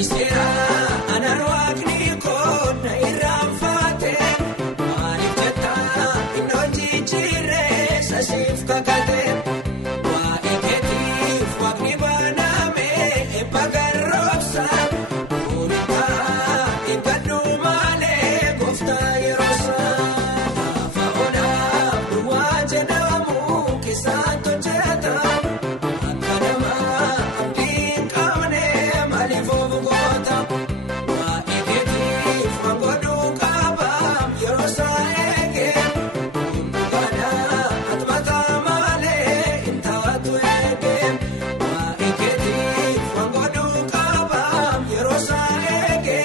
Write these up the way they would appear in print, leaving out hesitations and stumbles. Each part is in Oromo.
Isera anaan waaqni koona irraan faate maaliif jetta innoo jijjiirree sasiif kakate waa'ee keetiif waaqni baname eebba garroobsa kunuuntaa eeggadhu malee gooftaa yeroosa lafa onaa duwwaa jedhamu keessaan hojjeta akka namaa abdiin qabne maaliif ofu goota waa'ee keetiif wangooduu qaba yeroo isaa eege hundumaadhaa ati mataa malee hin taatu eege waa'ee keetiif wangooduu qaba yeroo isaa eege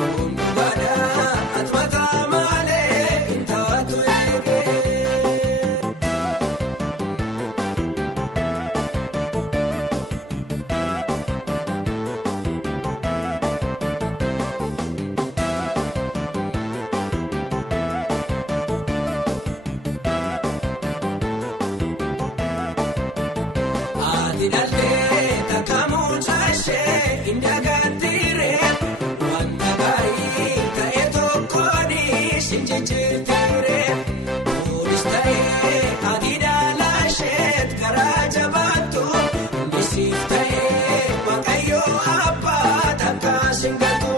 hundumaadhaa ati mataa malee hin taatu eege. Ati dhaltee takkaamuu taashee hin dagatiree wanta gaarii ta'e tokkooni sin jijjiirtiree kunis ta'ee ati dhalaasheet karaa jabaattu nisiif ta'ee waaqayyoo abbaa takkaa sin gatu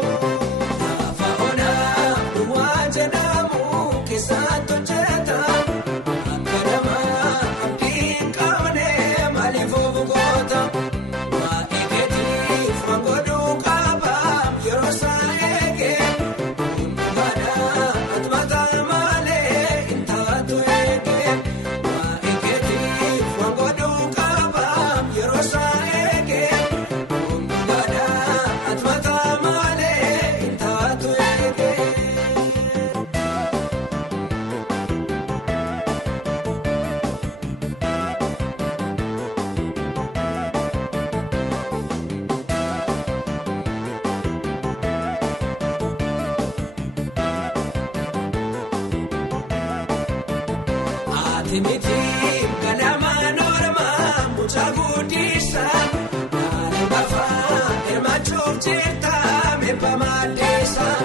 lafa onaa duwwaa jedhamu keessaan hojjeta akka namaa abdiin qabne maaliif ofu goota waa'ee keetiif wangooduu qaba yeroo isaa eege hundumaadhaa ati mataa malee hin taatu eege waa'ee keetiif wangooduu qaba yeroo isaa eege hundumaadhaa ati mataa malee hin taatu eege. Ati miti ganamaan ormaa mucaa guddisaa haala bafaa hirmaachuuf jirta meebba maaddeessaa